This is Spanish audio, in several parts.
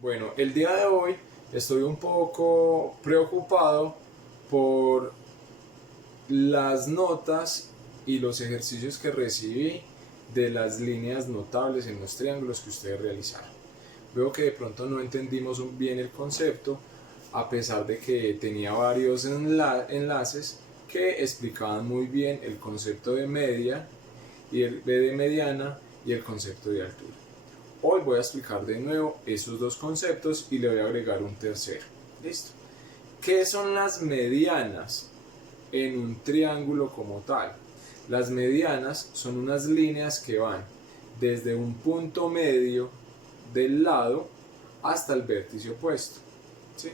Bueno, el día de hoy estoy un poco preocupado por las notas y los ejercicios que recibí de las líneas notables en los triángulos que ustedes realizaron. Veo que de pronto no entendimos bien el concepto, a pesar de que tenía varios enlaces que explicaban muy bien el concepto de media y el B de mediana y el concepto de altura. Hoy voy a explicar de nuevo esos dos conceptos y le voy a agregar un tercero. ¿Listo? ¿Qué son las medianas en un triángulo como tal? Las medianas son unas líneas que van desde un punto medio del lado hasta el vértice opuesto. ¿Sí?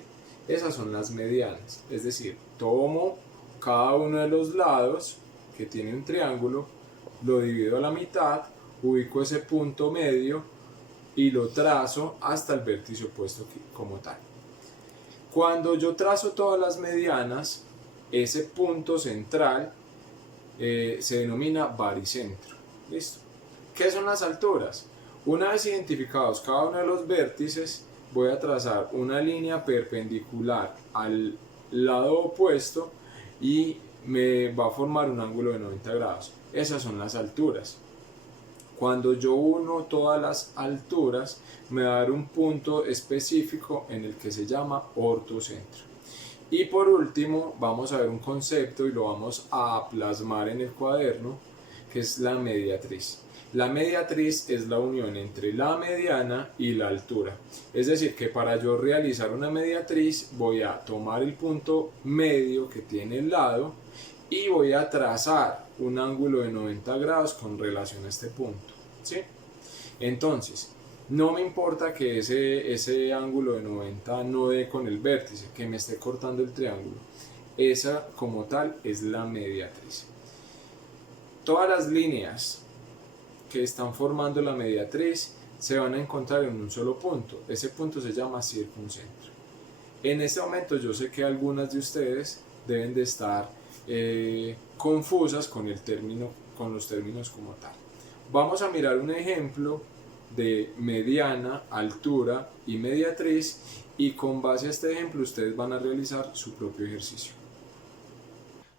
Esas son las medianas. Es decir, tomo cada uno de los lados que tiene un triángulo, lo divido a la mitad, ubico ese punto medio y lo trazo hasta el vértice opuesto como tal. Cuando yo trazo todas las medianas, ese punto central se denomina baricentro. ¿Listo? ¿Qué son las alturas? Una vez identificados cada uno de los vértices, voy a trazar una línea perpendicular al lado opuesto y me va a formar un ángulo de 90 grados. Esas son las alturas. Cuando yo uno todas las alturas, me va a dar un punto específico en el que se llama ortocentro. Y por último, vamos a ver un concepto y lo vamos a plasmar en el cuaderno, que es la mediatriz. La mediatriz es la unión entre la mediana y la altura. Es decir, que para yo realizar una mediatriz voy a tomar el punto medio que tiene el lado y voy a trazar un ángulo de 90 grados con relación a este punto. ¿Sí? Entonces, no me importa que ese ángulo de 90 no dé con el vértice, que me esté cortando el triángulo. Esa como tal es la mediatriz. Todas las líneas que están formando la mediatriz se van a encontrar en un solo punto. Ese punto se llama circuncentro. En este momento yo sé que algunas de ustedes deben de estar confusas con los términos como tal. Vamos a mirar un ejemplo de mediana, altura y mediatriz, y con base a este ejemplo ustedes van a realizar su propio ejercicio.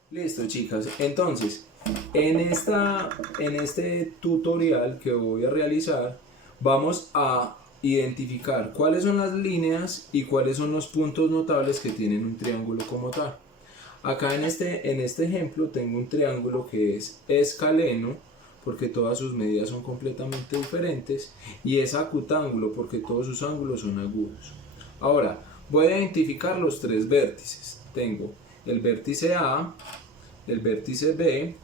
Listo, chicas, entonces en este tutorial que voy a realizar vamos a identificar cuáles son las líneas y cuáles son los puntos notables que tienen un triángulo como tal. Acá en este ejemplo tengo un triángulo que es escaleno, porque todas sus medidas son completamente diferentes, y es acutángulo porque todos sus ángulos son agudos. Ahora, voy a identificar los tres vértices. Tengo el vértice A, el vértice B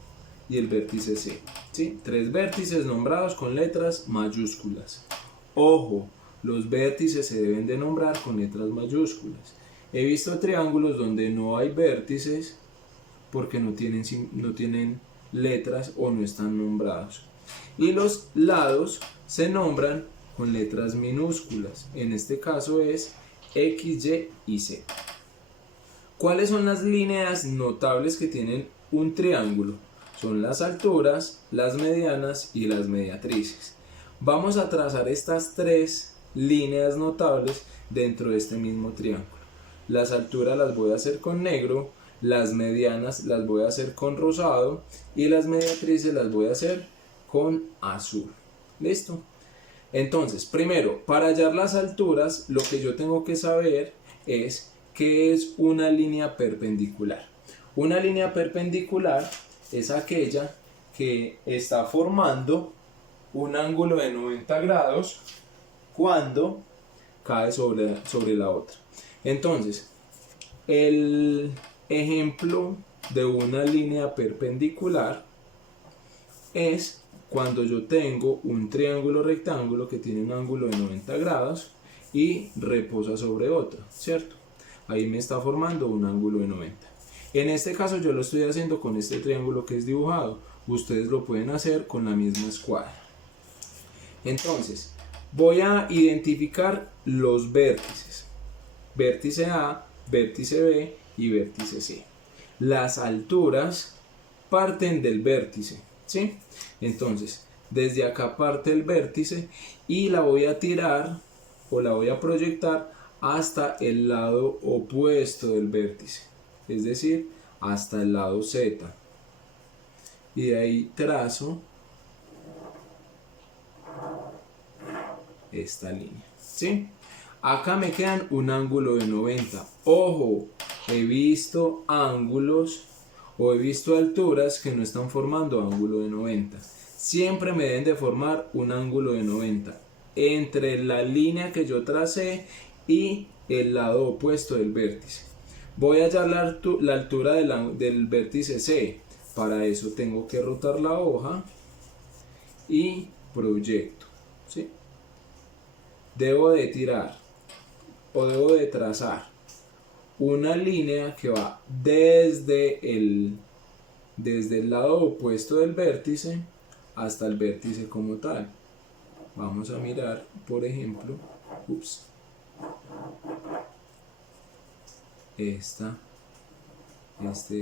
y el vértice C. ¿Sí? Tres vértices nombrados con letras mayúsculas. Ojo, los vértices se deben de nombrar con letras mayúsculas. He visto triángulos donde no hay vértices porque no tienen letras o no están nombrados. Y los lados se nombran con letras minúsculas. En este caso es X, Y y Z. ¿Cuáles son las líneas notables que tienen un triángulo? Son las alturas, las medianas y las mediatrices. Vamos a trazar estas tres líneas notables dentro de este mismo triángulo. Las alturas las voy a hacer con negro, las medianas las voy a hacer con rosado y las mediatrices las voy a hacer con azul. ¿Listo? Entonces, primero, para hallar las alturas, lo que yo tengo que saber es qué es una línea perpendicular. Una línea perpendicular es aquella que está formando un ángulo de 90 grados cuando cae sobre la otra. Entonces, el ejemplo de una línea perpendicular es cuando yo tengo un triángulo rectángulo que tiene un ángulo de 90 grados y reposa sobre otro, ¿cierto? Ahí me está formando un ángulo de 90. En este caso yo lo estoy haciendo con este triángulo que es dibujado. Ustedes lo pueden hacer con la misma escuadra. Entonces, voy a identificar los vértices. Vértice A, vértice B y vértice C. Las alturas parten del vértice, ¿sí? Entonces, desde acá parte el vértice y la voy a tirar o la voy a proyectar hasta el lado opuesto del vértice, es decir, hasta el lado Z. Y de ahí trazo esta línea, ¿sí? Acá me quedan un ángulo de 90. Ojo, he visto ángulos o he visto alturas que no están formando ángulo de 90. Siempre me deben de formar un ángulo de 90 entre la línea que yo tracé y el lado opuesto del vértice. Voy a hallar la altura del vértice C. Para eso tengo que rotar la hoja y proyecto, ¿sí? Debo de tirar o debo de trazar una línea que va desde el lado opuesto del vértice hasta el vértice como tal. Vamos a mirar, por ejemplo, este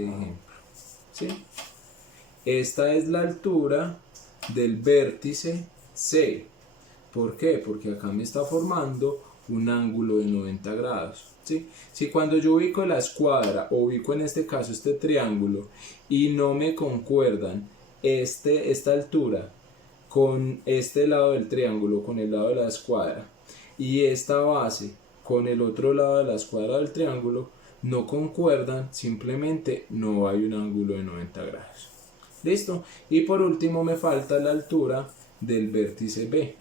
ejemplo, ¿sí? Esta es la altura del vértice C. ¿Por qué? Porque acá me está formando un ángulo de 90 grados, ¿sí? Si cuando yo ubico la escuadra o ubico en este caso este triángulo y no me concuerdan esta altura con este lado del triángulo, con el lado de la escuadra, y esta base con el otro lado de la escuadra del triángulo, no concuerdan, simplemente no hay un ángulo de 90 grados. ¿Listo? Y por último me falta la altura del vértice B.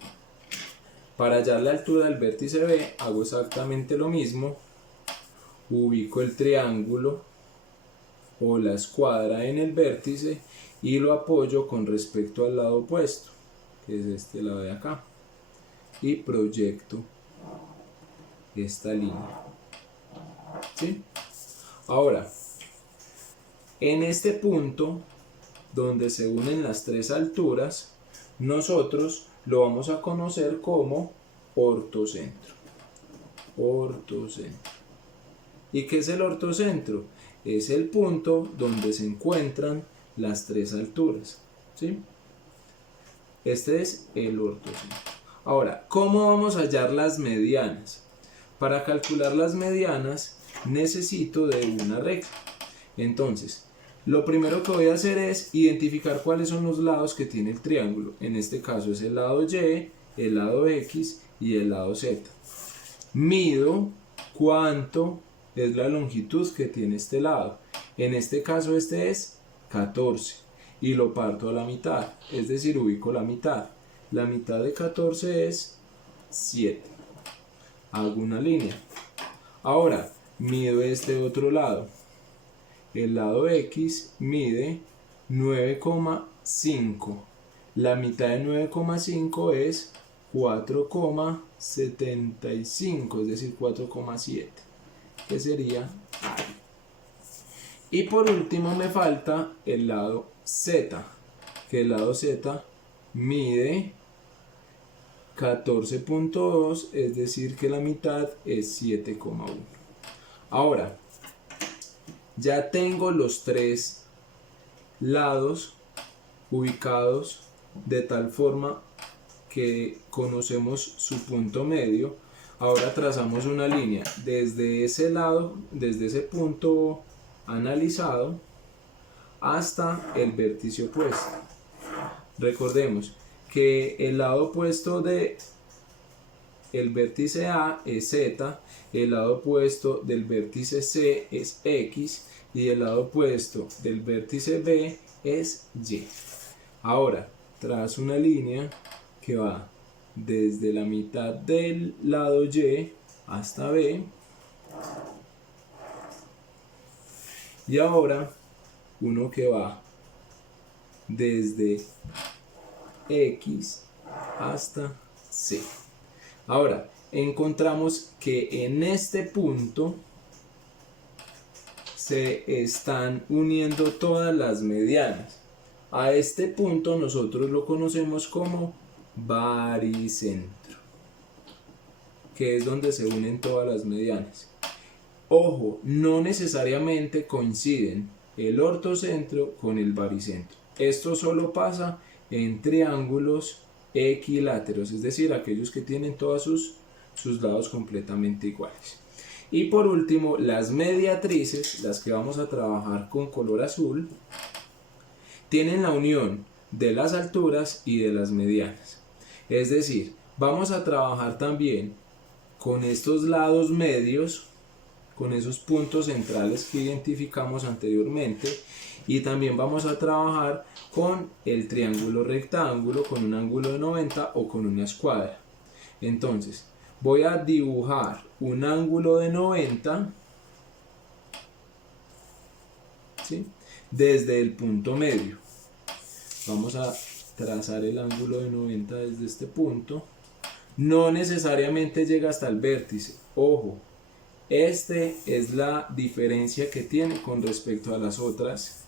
Para hallar la altura del vértice B hago exactamente lo mismo. Ubico el triángulo o la escuadra en el vértice y lo apoyo con respecto al lado opuesto, que es este lado de acá, y proyecto esta línea, ¿sí? Ahora, en este punto donde se unen las tres alturas, nosotros lo vamos a conocer como ortocentro. Ortocentro. ¿Y qué es el ortocentro? Es el punto donde se encuentran las tres alturas, ¿sí? Este es el ortocentro. Ahora, ¿cómo vamos a hallar las medianas? Para calcular las medianas necesito de una regla. Entonces, lo primero que voy a hacer es identificar cuáles son los lados que tiene el triángulo. En este caso es el lado Y, el lado X y el lado Z. Mido cuánto es la longitud que tiene este lado. En este caso este es 14 y lo parto a la mitad, es decir, ubico la mitad. La mitad de 14 es 7. Hago una línea. Ahora mido este otro lado. El lado X mide 9,5. La mitad de 9,5 es 4,75, es decir, 4,7, que sería área. Y por último me falta el lado Z, que el lado Z mide 14,2, es decir, que la mitad es 7,1. Ahora, ya tengo los tres lados ubicados de tal forma que conocemos su punto medio. Ahora trazamos una línea desde ese lado, desde ese punto analizado hasta el vértice opuesto. Recordemos que el lado opuesto de el vértice A es Z, el lado opuesto del vértice C es X y el lado opuesto del vértice B es Y. Ahora trazo una línea que va desde la mitad del lado Y hasta B, y ahora uno que va desde X hasta C. Ahora encontramos que en este punto se están uniendo todas las medianas. A este punto nosotros lo conocemos como baricentro, que es donde se unen todas las medianas. Ojo, no necesariamente coinciden el ortocentro con el baricentro. Esto solo pasa en triángulos equiláteros, es decir, aquellos que tienen todas sus sus lados completamente iguales. Y por último, las mediatrices, las que vamos a trabajar con color azul, tienen la unión de las alturas y de las medianas. Es decir, vamos a trabajar también con estos lados medios, con esos puntos centrales que identificamos anteriormente, y también vamos a trabajar con el triángulo rectángulo con un ángulo de 90 o con una escuadra. Entonces, voy a dibujar un ángulo de 90, ¿sí?, desde el punto medio. Vamos a trazar el ángulo de 90 desde este punto. No necesariamente llega hasta el vértice. Ojo, este es la diferencia que tiene con respecto a las otras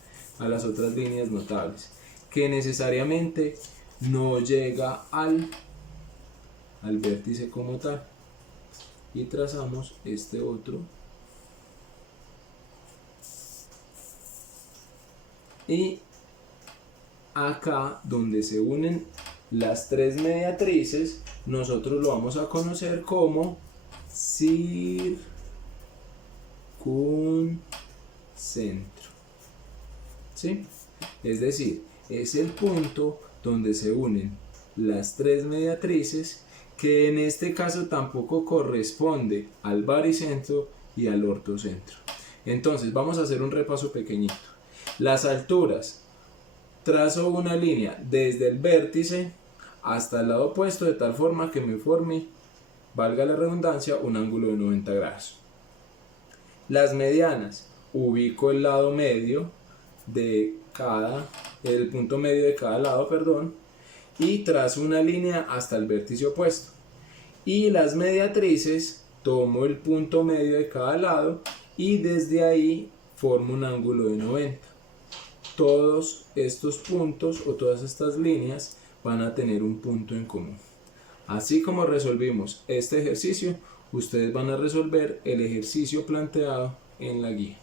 líneas notables, que necesariamente no llega al vértice como tal. Y trazamos este otro. Y acá donde se unen las tres mediatrices, nosotros lo vamos a conocer como circuncentra. ¿Sí? Es decir, es el punto donde se unen las tres mediatrices, que en este caso tampoco corresponde al baricentro y al ortocentro. Entonces vamos a hacer un repaso pequeñito. Las alturas: trazo una línea desde el vértice hasta el lado opuesto de tal forma que me forme, valga la redundancia, un ángulo de 90 grados. Las medianas: ubico el lado medio el punto medio de cada lado, y trazo una línea hasta el vértice opuesto. Y las mediatrices: tomo el punto medio de cada lado y desde ahí formo un ángulo de 90. Todos estos puntos o todas estas líneas van a tener un punto en común. Así como resolvimos este ejercicio, ustedes van a resolver el ejercicio planteado en la guía.